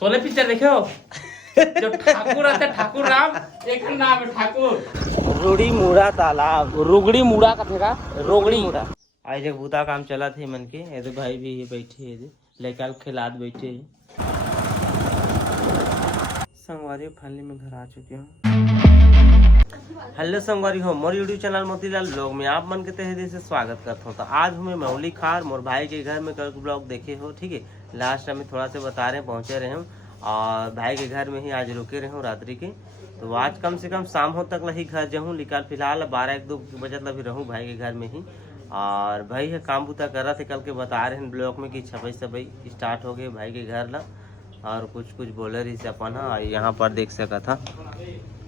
Sholay picture देखे हो? जो ठाकुर आते ठाकुर राम, एक नाम है ठाकुर। रोड़ी मुड़ा तालाब, रुगड़ी मुड़ा का थे का रोगड़ी मुड़ा। आज एक बूता काम चला थे मन के, ये भाई भी ये बैठे है, लेकर खिलाद बैठे है। संगवारी फाइनली में घर आ चुके हूँ। हेलो संगवारी हो, मोर यूट्यूब चैनल मोतीलाल ब्लॉग में आप मन के तहे दिल से स्वागत करता हूँ। तो आज हमें मौली खार मोर भाई के घर में कल ब्लॉग देखे हो, ठीक है। लास्ट में थोड़ा से बता रहे हैं, पहुँचे रहे हम और भाई के घर में ही आज रुके रहे हूँ रात्रि के। तो आज कम से कम शाम हो तक लही घर जाऊँ, निकाल फिलहाल 12-1-2 बजे तक भी रहूँ भाई के घर में ही। और भाई है काम बुता कर रहा थे, कल के बता रहे हैं ब्लॉग में कि छपई स्टार्ट हो गए भाई के घर ला। और कुछ बोले रही से अपन और यहाँ पर देख सका था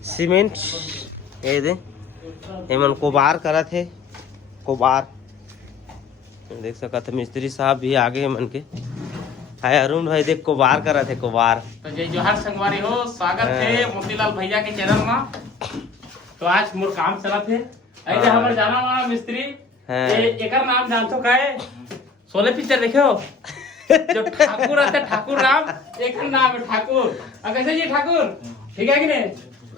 सीमेंट ये दे एमन कोबार करा थे, कोबार देख सका था। मिस्त्री साहब भी आगे मन के हाय अरुण भाई देख कोबार करा थे, कोबार। तो जय जोहार संगवारी हो, स्वागत है मोतीलाल भैया के चैनल में। तो आज मोर काम चला थे, ऐसे हमारे जाना वाला मिस्त्री एकर नाम जानतो का है? शोले पिक्चर देखे हो? जो ठाकुर आते ठाकुर राम, एक नाम है ठाकुर। कैसे जी ठाकुर, ठीक है कि नहीं?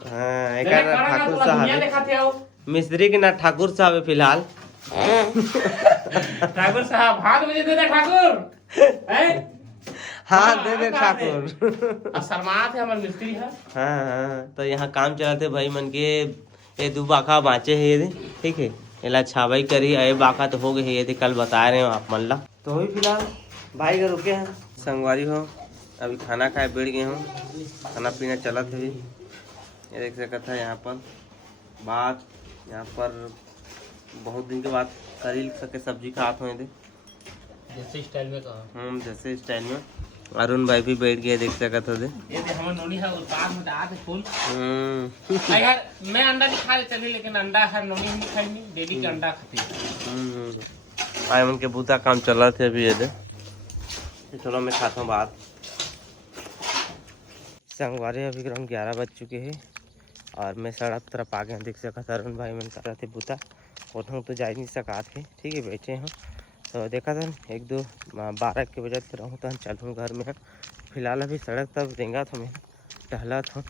हाँ, एक ठाकुर साहब मिस्त्री के ना ठाकुर साहब है फिलहाल। ठाकुर साहब हाथ मुझे दे दे ठाकुर, हाँ दे दे ठाकुर। अब शर्मात है हमारे मिस्त्री है। हाँ तो यहाँ काम चलाते भाई मन के, ये 2 बाखा बाँचे है ये, ठीक है। इला छावाई करी ये बाखा तो हो गए है ये, कल बता रहे हो आप मन ला। तो वही फिलहाल भाई का रुके हैं संगवारी हो, अभी खाना खाए बैठ गए हूँ, खाना पीना चला थे। ये देख सकता था यहाँ पर बात, यहाँ पर बहुत दिन के बाद करील सके सब्जी खात हुए थे, जैसे स्टाइल में कहा। जैसे स्टाइल में। अरुण भाई भी बैठ गए, देख सकता था। ये दे हमर नोनी है उतार में डाल के फूल। यार मैं अंडा नहीं खा ले चली, लेकिन अंडा है नोनी नहीं खाई, नहीं डेली के अंडा खाती। आई मन के बूता काम चल रहा थे अभी ये दे, चलो मैं खाता हूँ बात। संगवारी अभी ग्राम 11 बज चुके हैं और मैं सड़क तरफ आ गया, देख सका था। अरुण भाई मन कर रहे थे बूता, उठूँ तो जा नहीं सका थे, ठीक है। बैठे हैं तो देखा था 1-2-12 के बजे से रहूँ तो हम चलूँ घर में। फिलहाल अभी सड़क तरफ देंगा था, मैं टहला था।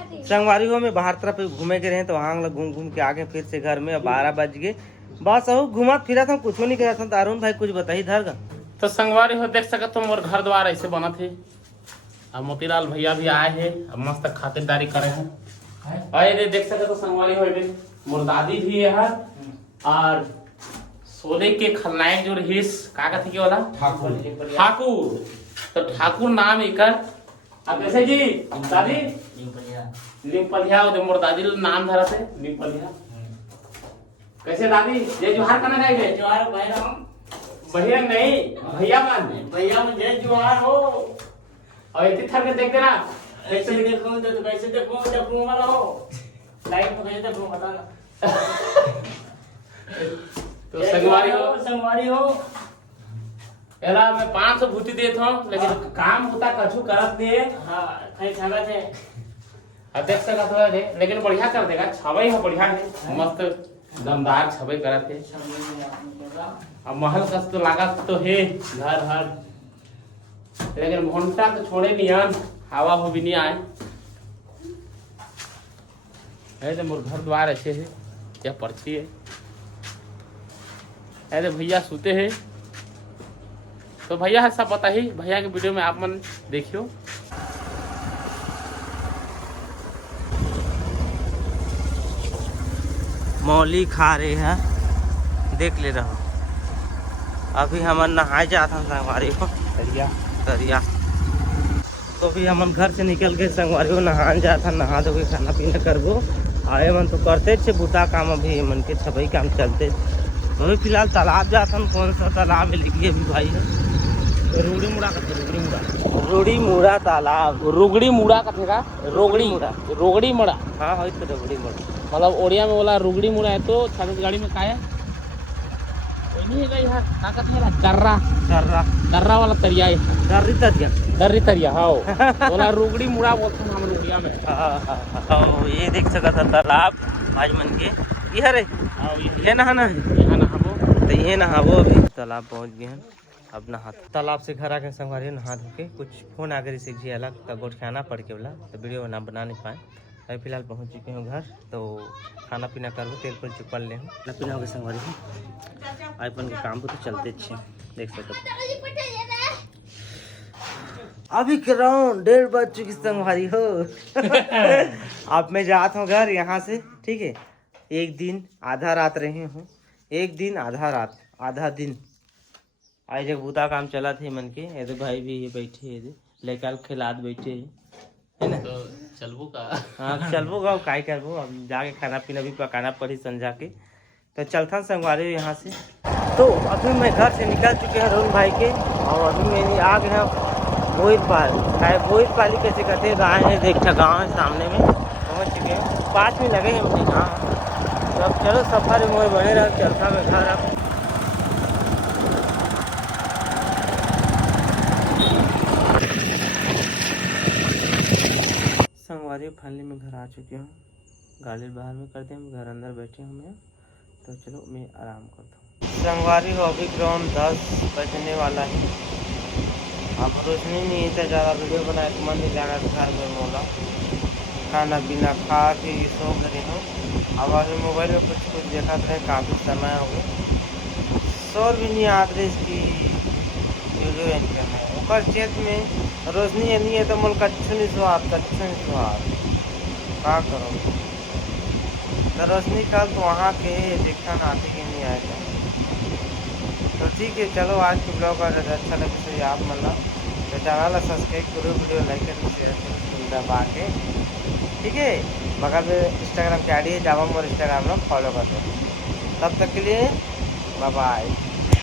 संगवारी हो में बाहर तरफ घूमे के रहे तो वहाँ घूम के आ गए फिर से घर में। 12 बज गए, बस अहो घुमा फिरा था, कुछ नहीं करा था। तो अरुण भाई कुछ बताइए इधर का। तो संगवारी हो देख सकते तुम, और घर द्वार ऐसे बना थे। अब मोतीलाल भैया भी आए हैं, अब मस्त खातिरदारी करे हैं। और ये देख सकते तो संगवारी हो मोर दादी भी है और सोने के खलनायक जो रहीस का कहते के वाला ठाकुर। तो ठाकुर नाम एकर। अब कैसे जी दादी निपलिया मोर दादी नाम धरा थे निपलिया। कैसे दादी जय जोहार करना जाएंगे? जोहार भैया नहीं भैया मन जय जोहार हो। और इतनी थर के देख देना, ऐसे देखो तो कैसे देखो वाला हो लाइट तो कैसे देखो बताना। तो संगवारी हो एला मैं 500 भूति देता हूँ, लेकिन काम होता कछु करत दे। हां कहीं छागा थे देख सकत हो दे, लेकिन बढ़िया कर देगा। छवई है बढ़िया है, मस्त दमदार छवई करत है। अब महल कस तो लागत तो है घर, लेकिन घंटा तो छोड़े नियन हवा हो भी नहीं आए। ऐसे मोर घर द्वार ऐसे है, क्या पर्ची है। ऐसे भैया सूते हैं, तो भैया है सब पता ही, भैया के वीडियो में आप मन देखियो। मौली खा रहे हैं, देख ले रहा हूँ। अभी हम नहाए जाता हूँ संगवारी को तरिया। तो भी हम घर से निकल के संगवारी को नहाने जाता, नहा धो के खाना पीना करबो। आए मन तो करते थे बूता काम, अभी मन के छपई काम चलते। तो फिलहाल तालाब जाता हूँ, कौन सा तालाब है लिखिए अभी भाई है। रुगड़ी मुड़ा रोड़ी मुड़ा तालाब, रुगड़ी मुड़ा का थे का रोगड़ी मुड़ा। हाँ हो तो रोगड़ी मुड़ा, मतलब ओडिया में बोला रुगड़ी मुड़ा है। तो छत्तीसगढ़ी में का है नहीं है यार, का कहते हैं दर्रा वाला तरिया है, दर्री तरिया हाँ बोला रुगड़ी मुड़ा बोलते हैं हम ओडिया में। हाँ ये देख सका था तालाब भाई मन के ये रे, ये नहाना है, यहाँ नहाबो तो ये नहाबो। अभी तालाब पहुँच गए हैं, अब नहा तालाब से घर आके संगवारी नहा धो के कुछ फोन आगे से जी अलग तो गोट खाना पड़ के बोला तो वीडियो बना नहीं पाए। अभी फिलहाल पहुंच चुके हैं घर, तो खाना पीना करो, तेल पर चुपड़ ले हूँ खाना पीना हो गया संगवारी। अपन के काम पर तो चलते अच्छे देख सकते अभी कर रहा हूँ 1:30 बज चुकी संगवारी हो। अब मैं जाता हूँ घर यहाँ से, ठीक है। एक दिन आधा रात रहे हूँ, एक दिन आधा रात आधा दिन आज जब बूता काम चला थे मन के। ये भाई भी ये बैठे है लेकर खिलाद बैठे है ना। तो चलबू का हाँ चलबो गाँव काय करबो, अब जाके खाना पीना भी पकाना पड़ी संझा के। तो चलता संगवारी यहाँ से। तो अभी मैं घर से निकल चुके हैं अरुण भाई के, और अभी मैं आ गया बोईत पाली। बोईत पाली कैसे कहते हैं, गाँव है एक गाँव है सामने में, पहुँच चुके हैं 5 मिनट लगे हैं मुझे यहाँ। तो अब चलो सफर में बने रहो, चलता मैं घर। अब संगवारी फाइनली मैं घर आ चुकी हूँ। गाड़ी बाहर में करते हैं, घर अंदर बैठे हूँ मैं। तो चलो मैं आराम करता हूँ। संगवारी हो अभी ग्राउंड 10 बजने वाला है। अब रोशनी नहीं है तो ज़्यादा वीडियो बनाए तो मन नहीं लगा घर में मोला। खाना पीना खा के सो गए हूँ। अब अभी मोबाइल में कुछ देखा रहे, काफ़ी समय हो गया। शोर भी नहीं आते रहे इसकी वीडियो एंड करना है ऊपर चेत में रोशनी नहीं है तो मोल कच्छ नहीं स्वाद क्या करो। तो रोशनी कल तो वहाँ के देखा ना आती कि नहीं आएगा। तो ठीक है चलो आज के ब्लॉग अगर अच्छा लगे तो याद मना तो चैनल सब्सक्राइब करो, वीडियो लाइक करो, शेयर करो दबा के, ठीक है। बगल में इंस्टाग्राम की आईडी है, जावा मोर इंस्टाग्राम में फॉलो कर दो। तब तक के लिए बाय बाय।